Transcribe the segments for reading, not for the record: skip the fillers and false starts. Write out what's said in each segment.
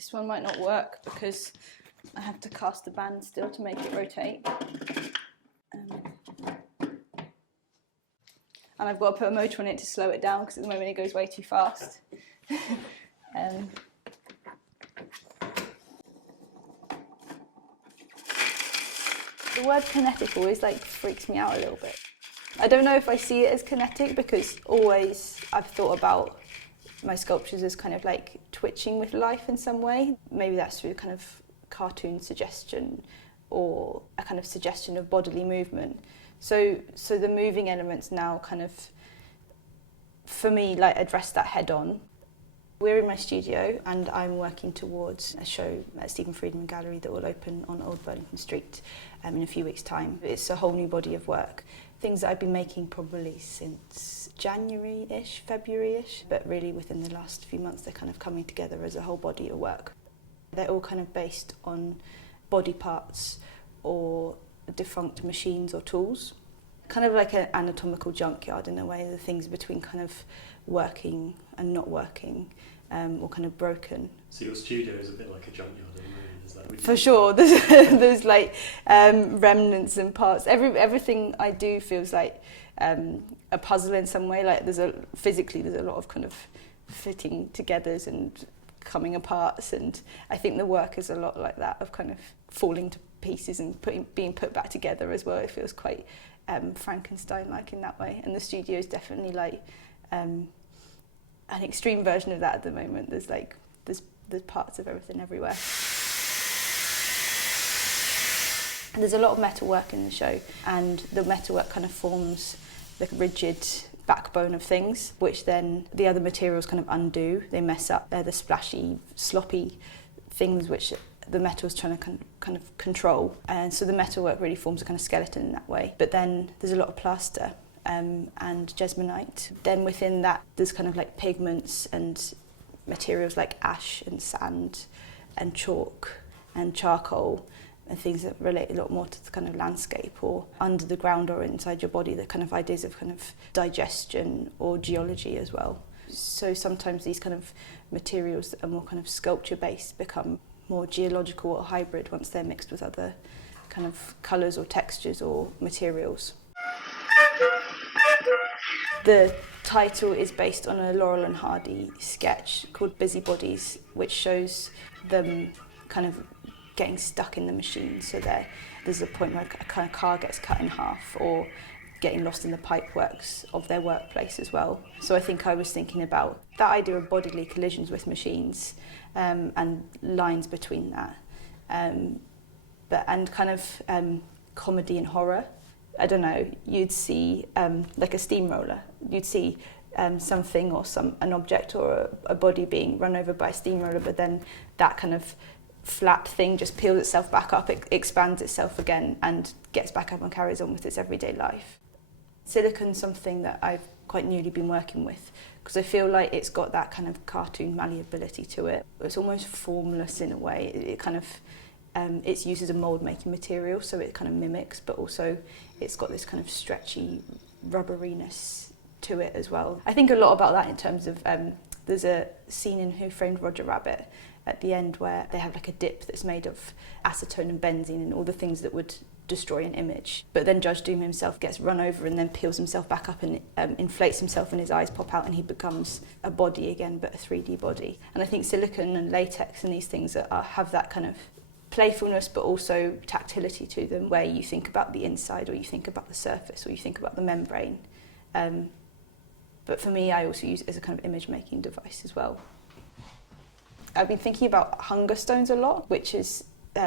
This one might not work because I have to cast the band still to make it rotate. And I've got to put a motor on it to slow it down because at the moment it goes way too fast. The word kinetic always freaks me out a little bit. I don't know if I see it as kinetic because always I've thought about my sculptures as kind of like twitching with life in some way. Maybe that's through kind of cartoon suggestion or a kind of suggestion of bodily movement. So the moving elements now kind of, for me, address that head on. We're in my studio and I'm working towards a show at Stephen Friedman Gallery that will open on Old Burlington Street in a few weeks' time. It's a whole new body of work. Things that I've been making probably since January-ish, February-ish, but really within the last few months they're kind of coming together as a whole body of work. They're all kind of based on body parts or defunct machines or tools. Kind of like an anatomical junkyard in a way, the things between kind of working and not working, or kind of broken. So your studio is a bit like a junkyard at the moment, is that? For sure, there's remnants and parts. Everything I do feels like a puzzle in some way. Like there's a lot of kind of fitting togethers and coming apart, and I think the work is a lot like that, of kind of falling to pieces and being put back together as well. It feels quite Frankenstein-like in that way, and the studio is definitely like an extreme version of that at the moment. There's parts of everything everywhere. And there's a lot of metalwork in the show, and the metalwork kind of forms the rigid backbone of things, which then the other materials kind of undo. They mess up. They're the splashy, sloppy things which the metal's trying to kind of control. And so the metalwork really forms a kind of skeleton in that way. But then there's a lot of plaster and jesmonite. Then within that, there's kind of like pigments and materials like ash and sand and chalk and charcoal and things that relate a lot more to the kind of landscape or under the ground or inside your body, the kind of ideas of kind of digestion or geology as well. So sometimes these kind of materials that are more kind of sculpture-based become more geological or hybrid once they're mixed with other kind of colours or textures or materials. The title is based on a Laurel and Hardy sketch called Busybodies, which shows them kind of getting stuck in the machine. So there's a point where a kind of car gets cut in half or getting lost in the pipeworks of their workplace as well. So I think I was thinking about that idea of bodily collisions with machines and lines between that. And kind of comedy and horror. I don't know, you'd see like a steamroller. You'd see something or an object or a body being run over by a steamroller, but then that kind of flat thing just peels itself back up, it expands itself again and gets back up and carries on with its everyday life. Silicon's something that I've quite newly been working with because I feel like it's got that kind of cartoon malleability to it. It's almost formless in a way. It kind of it's used as a mould making material, so it kind of mimics, but also it's got this kind of stretchy rubberiness to it as well. I think a lot about that in terms of there's a scene in Who Framed Roger Rabbit at the end where they have like a dip that's made of acetone and benzene and all the things that would destroy an image. But then Judge Doom himself gets run over and then peels himself back up and inflates himself and his eyes pop out and he becomes a body again, but a 3D body. And I think silicone and latex and these things have that kind of playfulness but also tactility to them, where you think about the inside or you think about the surface or you think about the membrane. But for me, I also use it as a kind of image-making device as well. I've been thinking about hunger stones a lot, which is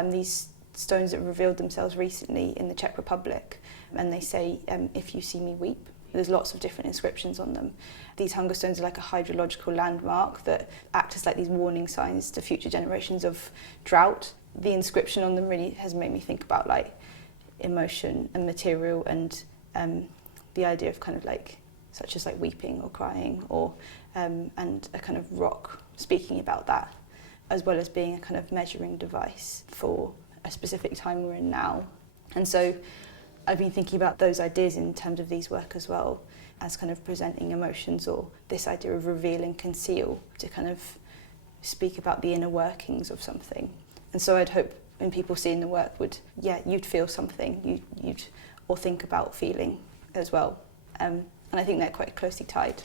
these stones that revealed themselves recently in the Czech Republic, and they say, if you see me weep. There's lots of different inscriptions on them. These hunger stones are like a hydrological landmark that act as like these warning signs to future generations of drought. The inscription on them really has made me think about like emotion and material and the idea of kind of like, such as like weeping or crying or and a kind of rock speaking about that, as well as being a kind of measuring device for a specific time we're in now. And so I've been thinking about those ideas in terms of these work as well, as kind of presenting emotions or this idea of reveal and conceal to kind of speak about the inner workings of something. And so I'd hope when people seeing the work you'd feel something, you'd or think about feeling as well. And I think they're quite closely tied.